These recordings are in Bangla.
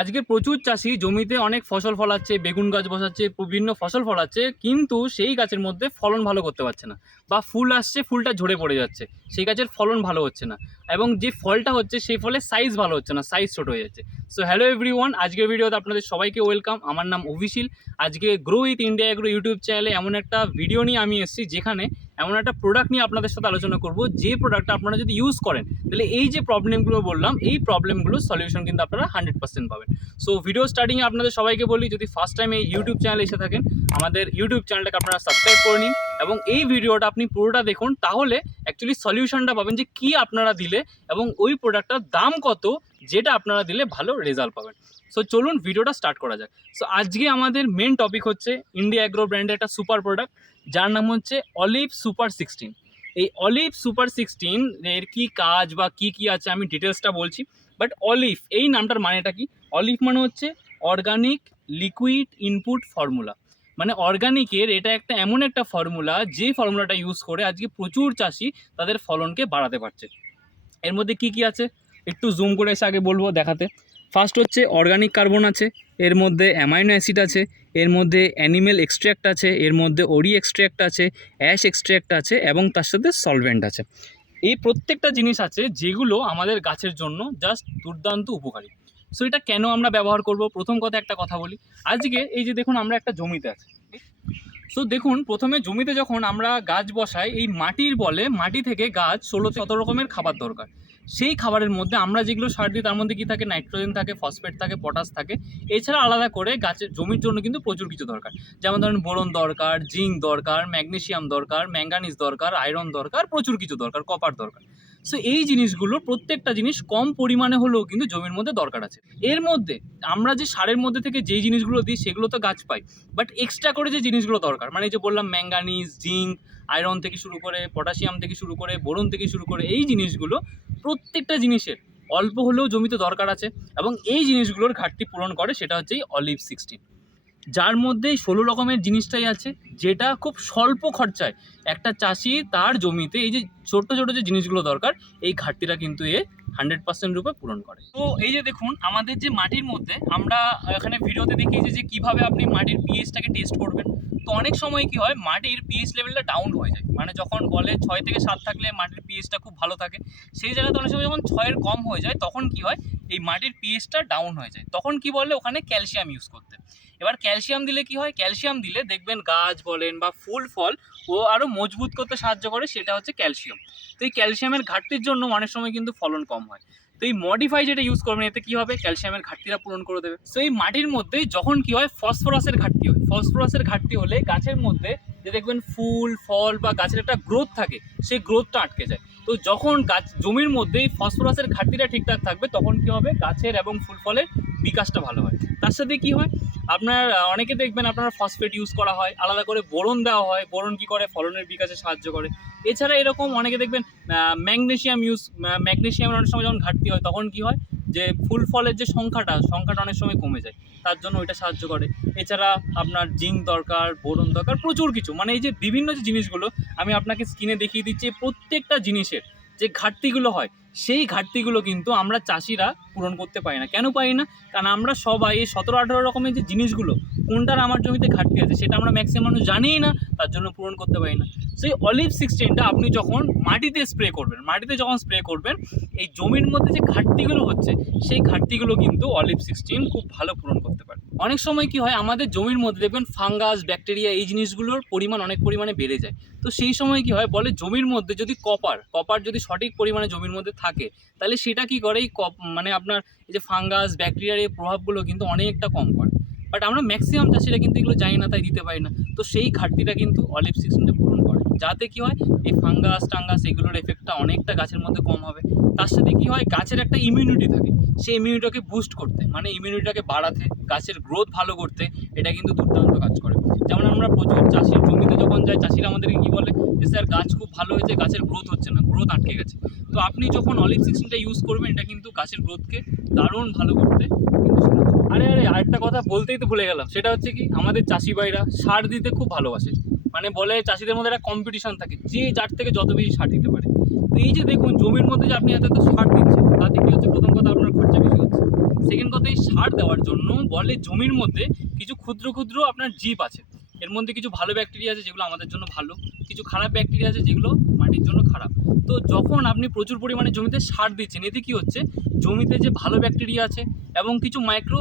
আজকে প্রচুর চাষি জমিতে অনেক ফসল ফলাচ্ছে, বেগুন গাছ বসাচ্ছে, বিভিন্ন ফসল ফলাচ্ছে, কিন্তু সেই গাছের মধ্যে ফলন ভালো করতে পারছে না বা ফুল আসছে, ফুলটা ঝরে পড়ে যাচ্ছে, সেই গাছের ফলন ভালো হচ্ছে না এবং যে ফলটা হচ্ছে সেই ফলে সাইজ ভালো হচ্ছে না সাইজ ছোট হয়ে যাচ্ছে। সো হ্যালো এভরিওয়ান আজকের ভিডিওতে আপনাদের সবাইকে ওয়েলকাম আমার নাম অভিশীল। আজকে grow with India agro YouTube চ্যানেলে এমন একটা ভিডিও নিয়ে আমি এসেছি যেখানে এমন একটা প্রোডাক্ট নিয়ে আপনাদের সাথে আলোচনা করব। যে প্রোডাক্টটা আপনারা যদি ইউজ করেন, তাহলে এই যে প্রবলেমগুলো বললাম, এই প্রবলেমগুলোর সলিউশন কিন্তু আপনারা হান্ড্রেড পার্সেন্ট পাবেন। সো ভিডিও স্টার্টিংয়ে আপনাদের সবাইকে বলি, যদি ফার্স্ট টাইম এই ইউটিউব চ্যানেলে এসে থাকেন, আমাদের ইউটিউব চ্যানেলটাকে আপনারা সাবস্ক্রাইব করে নিন এবং এই ভিডিওটা আপনি পুরোটা দেখুন, তাহলে অ্যাকচুয়ালি সলিউশনটা পাবেন যে কি আপনারা দিলে এবং ওই প্রোডাক্টটার দাম কত যেটা আপনারা দিলে ভালো রেজাল্ট পাবেন। সো চলুন ভিডিওটা স্টার্ট করা যাক। সো আজকে আমাদের মেন টপিক হচ্ছে ইন্ডিয়া অ্যাগ্রো ব্র্যান্ডের একটা সুপার প্রোডাক্ট যার নাম হচ্ছে অলিভ সুপার সিক্সটিন এই অলিভ সুপার সিক্সটিন এর কি কাজ বা কি কি আছে আমি ডিটেলসটা বলছি বাট অলিভ এই নামটার মানেটা কি? অলিভ মানে হচ্ছে অর্গানিক লিকুইড ইনপুট ফর্মুলা মানে অর্গানিকের এটা একটা এমন একটা ফর্মুলা যে ফর্মুলাটা ইউজ করে আজকে প্রচুর চাষি তাদের ফলনকে বাড়াতে পারছে। এর মধ্যে কি কি আছে? একটু জুম করে এসে আগে বলব দেখাতে। ফার্স্ট হচ্ছে অর্গানিক কার্বন আছে, এর মধ্যে অ্যামাইনো অ্যাসিড আছে, এর মধ্যে অ্যানিমেল এক্সট্র্যাক্ট আছে, এর মধ্যে ওরি এক্সট্র্যাক্ট আছে অ্যাশ এক্সট্র্যাক্ট আছে এবং তার সাথে সলভেন্ট আছে। এই প্রত্যেকটা জিনিস আছে যেগুলো আমাদের গাছের জন্য জাস্ট দুর্দান্ত উপকারী। সো এটা কেন আমরা ব্যবহার করব? প্রথম কথা একটা কথা বলি। আজকে এই যে দেখুন, আমরা একটা জমিতে আছি। সো দেখুন, প্রথমে জমিতে যখন আমরা গাছ বসাই, এই মাটির বলে মাটি থেকে গাছ ষোলো সতেরো রকমের খাবার দরকার? সেই খাবারের মধ্যে আমরা যেগুলো সার দিই, তার মধ্যে কী থাকে? নাইট্রোজেন থাকে, ফসফেট থাকে, পটাশ থাকে। এছাড়া আলাদা করে গাছের জমির জন্য কিন্তু প্রচুর কিছু দরকার। যেমন ধরেন, বোরন দরকার, জিঙ্ক দরকার ম্যাগনেসিয়াম দরকার ম্যাঙ্গানিজ দরকার, আয়রন দরকার, প্রচুর কিছু দরকার, কপার দরকার। সো এই জিনিসগুলো প্রত্যেকটা জিনিস কম পরিমাণে হলেও কিন্তু জমির মধ্যে দরকার আছে। এর মধ্যে আমরা যে সারের মধ্যে থেকে যেই জিনিসগুলো দিই সেগুলো তো গাছ পাই। বাট এক্সট্রা করে যে জিনিসগুলো দরকার মানে যে বললাম ম্যাঙ্গানিজ জিঙ্ক আয়রন থেকে শুরু করে পটাশিয়াম থেকে শুরু করে, বোরন থেকে শুরু করে, এই জিনিসগুলো প্রত্যেকটা জিনিসের অল্প হলেও জমিতে দরকার আছে এবং এই জিনিসগুলোর ঘাটতি পূরণ করে সেটা হচ্ছে এই অলিভ সিক্সটিন যার মধ্যে ষোলো রকমের জিনিসটাই আছে, যেটা খুব স্বল্প খরচায় একটা চাষি তার জমিতে এই যে ছোট ছোট যে জিনিসগুলো দরকার, এই ঘাটতিটা কিন্তু এ হান্ড্রেড পার্সেন্ট রূপে পূরণ করে। তো এই যে দেখুন, আমাদের যে মাটির মধ্যে আমরা এখানে ভিডিওতে দেখিয়েছি যে কীভাবে আপনি মাটির পিএইচটাকে টেস্ট করবেন। তো অনেক সময় কি হয়, মাটির পিএইচ লেভেলটা ডাউন হয়ে যায়। মানে যখন বলে ছয় থেকে সাত থাকলে মাটির পিএইচটা খুব ভালো থাকে, সেই জায়গাতে অনেক সময় যখন ছয়ের কম হয়ে যায়, তখন কি হয়, এই মাটির পিএইচটা ডাউন হয়ে যায়। তখন কি বলে, ওখানে ক্যালসিয়াম ইউজ করতে। এবার ক্যালসিয়াম দিলে কি হয়? ক্যালসিয়াম দিলে দেখবেন গাছ বলেন বা ফুল, ফল, ও আরও মজবুত করতে সাহায্য করে, সেটা হচ্ছে ক্যালসিয়াম। তো এই ক্যালসিয়ামের ঘাটতির জন্য অনেক সময় কিন্তু ফলন কম হয়। তো এই মডিফাই যেটা ইউজ করবেন, এতে কি হবে? ক্যালসিয়ামের ঘাটতিটা পূরণ করে দেবে। তো এই মাটির মধ্যে যখন কি হয়? ফসফরাসের ঘাটতি হয়। ফসফরাসের ঘাটতি হলে গাছের মধ্যে যে দেখবেন ফুল, ফল বা গাছের একটা গ্রোথ থাকে, সেই গ্রোথটা আটকে যায়। তো যখন গাছ, জমির মধ্যে ফসফরাসের ঘাটতিটা ঠিকঠাক থাকবে, তখন কি হবে? গাছের এবং ফুল, ফলের বিকাশটা ভালো হয়। তার সাথে কি হয়? আপনার অনেকে দেখবেন আপনার ফসফেট ইউজ করা হয়, আলাদা করে বোরন দেওয়া হয়। বোরন কি করে? ফলনের বিকাশে সাহায্য করে। এছাড়া এরকম অনেকে দেখবেন ম্যাগনেসিয়াম ইউজ ম্যাগনেসিয়ামের অনেক সময় যখন ঘাটতি হয়, তখন কি হয়? যে ফুল ফলের যে সংখ্যাটা সংখ্যাটা অনেক সময় কমে যায়। তার জন্য ওইটা সাহায্য করে। এছাড়া আপনার জিঙ্ক দরকার, বোরন দরকার, প্রচুর কিছু। মানে এই যে বিভিন্ন যে জিনিসগুলো, আমি আপনাকে স্ক্রিনে দেখিয়ে দিচ্ছি, প্রত্যেকটা জিনিসের যে ঘাটতিগুলো হয়, সেই ঘাটতিগুলো কিন্তু আমরা চাষিরা পূরণ করতে পারি না। কেন পারি না? কারণ আমরা সবাই এই সতেরো আঠেরো রকমের যে জিনিসগুলো, কোনটার আমার জমিতে ঘাটতি আছে সেটা আমরা ম্যাক্সিমাম মানুষ জানিই না, তার জন্য পূরণ করতে পারি না। সেই অলিভ সিক্সটিনটা আপনি যখন মাটিতে স্প্রে করবেন, মাটিতে যখন স্প্রে করবেন, এই জমির মধ্যে যে ঘাটতিগুলো হচ্ছে, সেই ঘাটতিগুলো কিন্তু অলিভ সিক্সটিন খুব ভালো পূরণ করতে পারে। অনেক সময় কি হয়, আমাদের জমির মধ্যে দেখবেন ফাঙ্গাস ব্যাকটেরিয়া এই জিনিসগুলোর পরিমাণ অনেক পরিমাণে বেড়ে যায়। তো সেই সময় কি হয়, বলে জমির মধ্যে যদি কপার কপার যদি সঠিক পরিমাণে জমির মধ্যে থাকে, তাহলে সেটা কি করে, এই কপ মানে আপনার এই যে ফাঙ্গাস, ব্যাকটেরিয়ার এই প্রভাবগুলো কিন্তু অনেকটা কম করে। বাট আমরা ম্যাক্সিমাম চাষিরা কিন্তু এগুলো জানি না, তাই দিতে পারি না। তো সেই ঘাটতিটা কিন্তু অলিভ সিজনটা পূরণ করে। যাতে কি হয়, এই ফাঙ্গাস টাঙ্গাস এগুলোর এফেক্টটা অনেকটা গাছের মধ্যে কম হবে। তার সাথে কি হয়, গাছের একটা ইমিউনিটি থাকে। সেই ইমিউনিটিটাকে বুস্ট করতে মানে ইমিউনিটিটাকে বাড়াতে, গাছের গ্রোথ ভালো করতে, এটা কিন্তু দুর্দান্ত কাজ করে। যেমন আমরা প্রচুর চাষির জমিতে যখন যাই, চাষিরা আমাদেরকে কী বলে যে, স্যার, গাছ খুব ভালো হয়েছে, গাছের গ্রোথ হচ্ছে না গ্রোথ আটকে গেছে। তো আপনি যখন অলিভ সিক্সটিনটা ইউজ করবেন, এটা কিন্তু গাছের গ্রোথকে দারুণ ভালো করতে। আরে আরে, আরেকটা কথা বলতেই তো ভুলে গেলাম। সেটা হচ্ছে কি, আমাদের চাষি ভাইরা সার দিতে খুব ভালোবাসে। মানে বলে চাষিদের মধ্যে একটা কম্পিটিশন থাকে, যে যার থেকে যত বেশি সার দিতে পারে। তো এই যে দেখুন, জমির মধ্যে যে আপনি এত এত সার দিচ্ছেন তাতে কী হচ্ছে প্রথম কথা আপনার খরচা বেশি হচ্ছে। সেকেন্ড কথা, এই সার দেওয়ার জন্য বলে জমির মধ্যে কিছু ক্ষুদ্র ক্ষুদ্র আপনার জীব আছে। এর মধ্যে কিছু ভালো ব্যাকটেরিয়া আছে, যেগুলো আমাদের জন্য ভালো। কিছু খারাপ ব্যাকটেরিয়া আছে যেগুলো মাটির জন্য খারাপ। তো যখন আপনি প্রচুর পরিমাণে জমিতে সার দিচ্ছেন, এতে কী হচ্ছে? জমিতে যে ভালো ব্যাকটেরিয়া আছে এবং কিছু মাইক্রো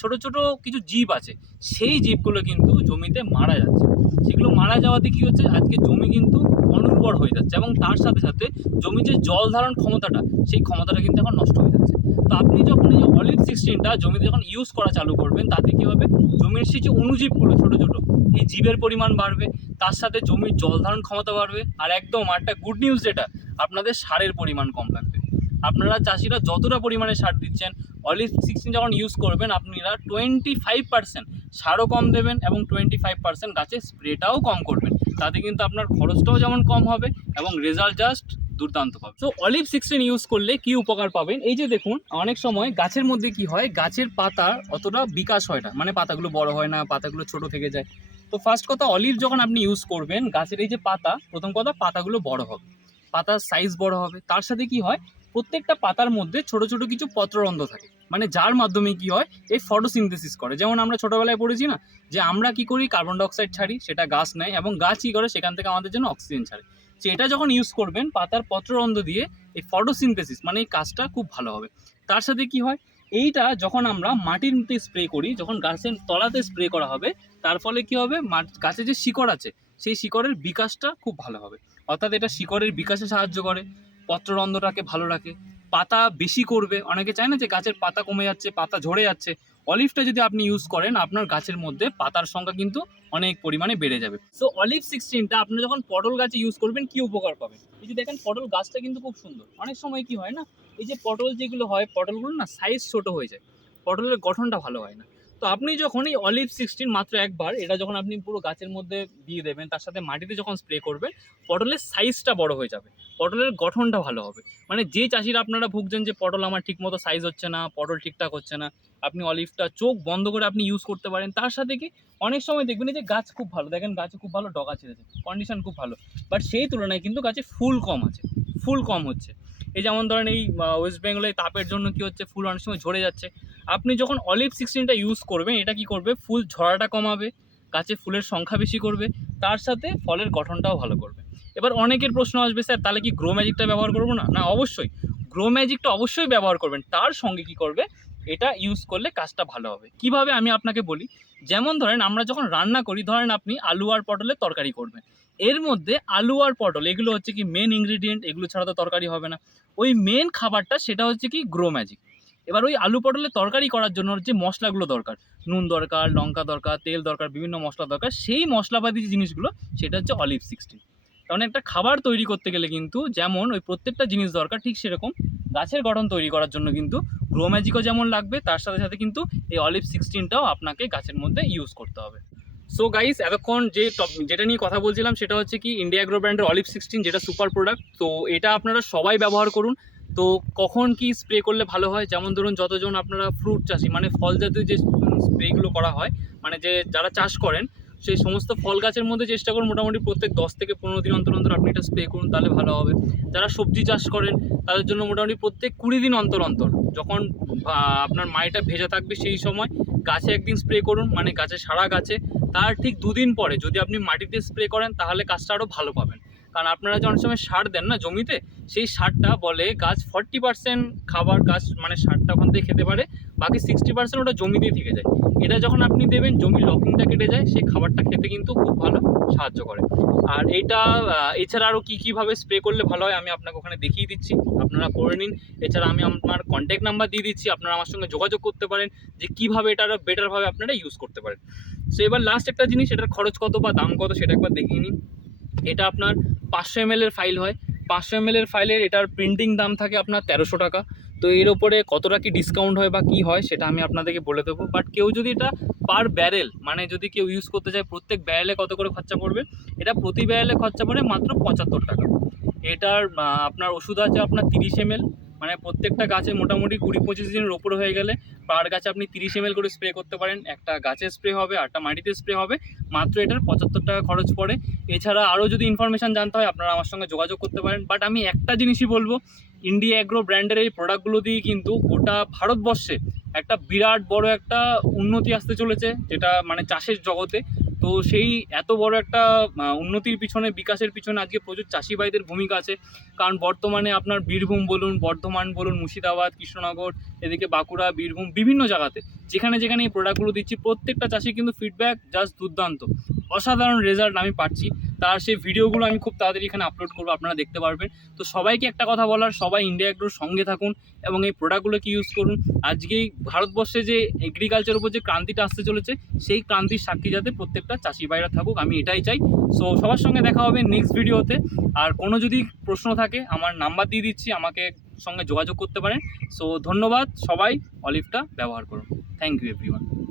ছোট ছোট কিছু জীব আছে, সেই জীবগুলো কিন্তু জমিতে মারা যাচ্ছে। সেগুলো মারা যাওয়াতে কী হচ্ছে? আজকে জমি কিন্তু অনুর্বর হয়ে যাচ্ছে এবং তার সাথে সাথে জমির যে জল ধারণ ক্ষমতাটা, সেই ক্ষমতাটা কিন্তু এখন নষ্ট হয়ে যাচ্ছে। তো আপনি যখন এই অলিভ সিক্সটিনটা জমিতে যখন ইউজ করা চালু করবেন, তাতে কী হবে? জমির সেই যে অণুজীবগুলো ছোটো ছোটো, এই জীবের পরিমাণ বাড়বে। তার সাথে জমির জল ধারণ ক্ষমতা বাড়বে আর একদম একটা গুড নিউজ যেটা, আপনাদের সারের পরিমাণ কম লাগবে। আপনারা চাষিরা যতটা পরিমাণে সার দিচ্ছেন অলিভ সিক্সটিন যখন ইউজ করবেন, আপনারা টোয়েন্টি ফাইভ পার্সেন্ট সারও কম দেবেন এবং টোয়েন্টি ফাইভ পার্সেন্ট গাছের স্প্রেটাও কম করবেন। তাতে কিন্তু আপনার খরচটাও যেমন কম হবে এবং রেজাল্ট জাস্ট দুর্দান্ত পাবে। তো অলিভ সিক্সটিন ইউজ করলে কি উপকার পাবেন? এই যে দেখুন, অনেক সময় গাছের মধ্যে কি হয়, গাছের পাতা অতটা বিকাশ হয় না। মানে পাতাগুলো বড় হয় না, পাতাগুলো ছোট থেকে যায়। তো ফার্স্ট কথা অলিভ যখন আপনি ইউজ করবেন, গাছের এই যে পাতা, প্রথম কথা পাতাগুলো বড় হবে। পাতার সাইজ বড় হবে। তার সাথে কি হয়? প্রত্যেকটা পাতার মধ্যে ছোট ছোট কিছু পত্ররন্ধ্র থাকে। মানে যার মাধ্যমে কি হয়? এই ফটোসিনথেসিস করে। যেমন আমরা ছোটবেলায় পড়েছি না, যে আমরা কি করি? কার্বন ডাইঅক্সাইড ছাড়ি, সেটা গাছ নেয় এবং গাছ কী করে? সেখান থেকে আমাদের জন্য অক্সিজেন ছাড়ে। তো এটা যখন ইউজ করবেন, পাতার পত্ররন্ধ্র দিয়ে এই ফটোসিনথেসিস মানে এই কাজটা খুব ভালো হবে। তার সাথে কি হয়? এইটা যখন আমরা মাটির মধ্যে স্প্রে করি, যখন গাছের তলাতে স্প্রে করা হবে, তার ফলে কি হবে? গাছে যে শিকড় আছে, সেই শিকড়ের বিকাশটা খুব ভালো হবে। অর্থাৎ এটা শিকড়ের বিকাশে সাহায্য করে পত্ররন্ধ্রটাকে ভালো রাখে। পাতা বেশি করবে। অনেকে চায় না যে গাছের পাতা কমে যাচ্ছে, পাতা ঝরে যাচ্ছে। অলিভটা যদি আপনি ইউজ করেন, আপনার গাছের মধ্যে পাতার সংখ্যা কিন্তু অনেক পরিমাণে বেড়ে যাবে। সো অলিভ সিক্সটিনটা আপনি যখন পটল গাছে ইউজ করবেন, কি উপকার পাবেন? এই যে দেখেন, পটল গাছটা কিন্তু খুব সুন্দর। অনেক সময় কি হয় না, এই যে পটল যেগুলো হয়, পটলগুলো না সাইজ ছোট হয়ে যায়। পটলের গঠনটা ভালো হয় না। তো আপনি যখন এই অলিভ সিক্সটিন মাত্র একবার, এটা যখন আপনি পুরো গাছের মধ্যে দিয়ে দেবেন, তার সাথে মাটিতে যখন স্প্রে করবেন, পটলের সাইজটা বড় হয়ে যাবে। পটলের গঠনটা ভালো হবে। মানে যে চাষিরা আপনারা ভুগছেন যে পটল আমার ঠিকমতো সাইজ হচ্ছে না, পটল ঠিকঠাক হচ্ছে না, আপনি অলিভটা চোখ বন্ধ করে আপনি ইউজ করতে পারেন, তার সাথে কি অনেক সময় দেখবেন যে গাছ খুব ভালো, দেখেন গাছে খুব ভালো ডগা ছেড়েছে কন্ডিশন খুব ভালো বাট সেই তুলনায় কিন্তু গাছে ফুল কম আছে, ফুল কম হচ্ছে। এই যেমন ধরেন এই ওয়েস্ট বেঙ্গলে তাপের জন্য কি হচ্ছে? ফুল অনেক সময় ঝরে যাচ্ছে। আপনি যখন অলিভ সিক্সটিনটা ইউজ করবেন, এটা কি করবে? ফুল ঝরাটা কমাবে, গাছে ফুলের সংখ্যা বেশি করবে, তার সাথে ফলের গঠনটাও ভালো করবে। এবার অনেকের প্রশ্ন আসবে, স্যার, তাহলে কি গ্রো ম্যাজিকটা ব্যবহার করব না? না, অবশ্যই। গ্রো ম্যাজিকটা অবশ্যই ব্যবহার করবেন, তার সঙ্গে কি করবে? এটা ইউজ করলে কাজটা ভালো হবে। কীভাবে আমি আপনাকে বলি? যেমন ধরেন আমরা যখন রান্না করি, ধরেন আপনি আলু আর পটলের তরকারি করবেন। এর মধ্যে আলু আর পটল, এগুলো হচ্ছে কি মেন ইনগ্রিডিয়েন্ট এগুলো ছাড়া তো তরকারি হবে না। ওই মেন খাবারটা সেটা হচ্ছে কি গ্রো ম্যাজিক এবার ওই আলু পটলের তরকারি করার জন্য যে মশলাগুলো দরকার। নুন দরকার, লঙ্কা দরকার, তেল দরকার, বিভিন্ন মশলা দরকার। সেই মশলাপাতি যে জিনিসগুলো, সেটা হচ্ছে অলিভ সিক্সটিন কারণ একটা খাবার তৈরি করতে গেলে কিন্তু যেমন ওই প্রত্যেকটা জিনিস দরকার, ঠিক সেরকম গাছের গঠন তৈরি করার জন্য কিন্তু গ্রো ম্যাজিকও যেমন লাগবে, তার সাথে সাথে কিন্তু এই অলিভ সিক্সটিনটাও আপনাকে গাছের মধ্যে ইউজ করতে হবে। সো গাইস এতক্ষণ যে টপ যেটা নিয়ে কথা বলছিলাম সেটা হচ্ছে কি ইন্ডিয়া গ্রো ব্র্যান্ডের অলিভ সিক্সটিন যেটা সুপার প্রোডাক্ট তো এটা আপনারা সবাই ব্যবহার করুন। তো কখন কি স্প্রে করলে ভালো হয়? যেমন ধরুন যতজন আপনারা ফ্রুট চাষি মানে ফল জাতীয় যে স্প্রেগুলো করা হয় মানে যে যারা চাষ করেন, সেই সমস্ত ফল গাছের মধ্যে চেষ্টা করুন মোটামুটি প্রত্যেক দশ থেকে পনেরো দিন অন্তর অন্তর আপনি এটা স্প্রে করুন, তাহলে ভালো হবে। যারা সবজি চাষ করেন, তাদের জন্য মোটামুটি প্রত্যেক কুড়ি দিন অন্তর অন্তর, যখন আপনার মাটিটা ভেজা থাকবে সেই সময়, গাছে একদিন স্প্রে করুন মানে গাছে সারা গাছে তার ঠিক দুদিন পরে যদি আপনি মাটিতে স্প্রে করেন, তাহলে কাজটা আরও ভালো পাবেন। কারণ আপনারা যে অনেক সময় সার দেন না জমিতে, সেই সারটা বলে গাছ ফর্টি পার্সেন্ট খাবার গাছ মানে সারটা ওখান থেকে খেতে পারে, বাকি সিক্সটি পার্সেন্ট ওটা জমিতেই থেকে যায়। এটা যখন আপনি দেবেন, জমির লকিংটা কেটে যায়, সেই খাবারটা খেতে কিন্তু খুব ভালো সাহায্য করে। আর এইটা এছাড়া আরও কী কীভাবে স্প্রে করলে ভালো হয়, আমি আপনাকে ওখানে দেখিয়ে দিচ্ছি। আপনারা করে নিন। এছাড়া আমি আমার কন্ট্যাক্ট নাম্বার দিয়ে দিচ্ছি, আপনারা আমার সঙ্গে যোগাযোগ করতে পারেন যে কীভাবে এটা আরও বেটারভাবে আপনারা ইউজ করতে পারেন। সো এবার লাস্ট একটা জিনিস, এটার খরচ কত বা দাম কত সেটা একবার দেখিয়ে নিন এটা আপনার পাঁচশো এম এর ফাইল হয়। পাঁচশো এম এর ফাইলের এটার প্রিন্টিং দাম থাকে আপনার তেরোশো টাকা। তো এর ওপরে কতটা কি ডিসকাউন্ট হয় বা কি হয় সেটা আমি আপনাদেরকে বলে দেবো। বাট কেউ যদি এটা পার ব্যারেল মানে যদি কেউ ইউজ করতে চায়, প্রত্যেক ব্যারেলে কত করে খরচা পড়বে? এটা প্রতি ব্যারেলে খরচা পড়ে মাত্র পঁচাত্তর টাকা। এটার আপনার ওষুধ আছে আপনার তিরিশ এম মানে প্রত্যেকটা গাছে মোটামুটি কুড়ি পঁচিশ দিনের ওপর হয়ে গেলে পার গাছে আপনি তিরিশ এম করে স্প্রে করতে পারেন। একটা গাছে স্প্রে হবে আরটা মাটিতে স্প্রে হবে, মাত্র এটার পঁচাত্তর টাকা খরচ পড়ে। এছাড়া আরও যদি ইনফরমেশান জানতে হয়, আপনারা আমার সঙ্গে যোগাযোগ করতে পারেন। বাট আমি একটা জিনিসই বলব ইন্ডিয়া অ্যাগ্রো ব্র্যান্ডের এই প্রোডাক্টগুলো দিয়ে কিন্তু গোটা ভারতবর্ষে একটা বিরাট বড় একটা উন্নতি আসতে চলেছে, যেটা মানে চাষের জগতে। তো সেই এত বড় একটা উন্নতির পিছনে, বিকাশের পিছনে আজকে প্রচুর চাষি ভাইদের ভূমিকা আছে। কারণ বর্তমানে আপনার বীরভূম বলুন, বর্ধমান বলুন, মুর্শিদাবাদ, কৃষ্ণনগর, এদিকে বাঁকুড়া, বীরভূম বিভিন্ন জায়গাতে। যেখানে যেখানে এই প্রোডাক্টগুলো দিচ্ছি, প্রত্যেকটা চাষি কিন্তু ফিডব্যাক জাস্ট দুর্দান্ত। অসাধারণ রেজাল্ট আমি পাচ্ছি। তার সেই ভিডিওগুলো আমি খুব তাড়াতাড়ি এখানে আপলোড করব, আপনারা দেখতে পারবেন। তো সবাইকে একটা কথা বলার, সবাই ইন্ডিয়া এগ্রোর সঙ্গে থাকুন এবং এই প্রোডাক্টগুলোকে ইউজ করুন। আজকেই ভারতবর্ষে যে এগ্রিকালচার উপর যে ক্রান্তিটা আসতে চলেছে, সেই ক্রান্তির সাক্ষী যাতে প্রত্যেকটা চাষি ভাইরা থাকুক, আমি এটাই চাই। সো সবার সঙ্গে দেখা হবে নেক্সট ভিডিওতে আর কোনো যদি প্রশ্ন থাকে, আমার নাম্বার দিয়ে দিচ্ছি, আমাকে সঙ্গে যোগাযোগ করতে পারেন। সো ধন্যবাদ সবাই অলিভটা ব্যবহার করুন। Thank you everyone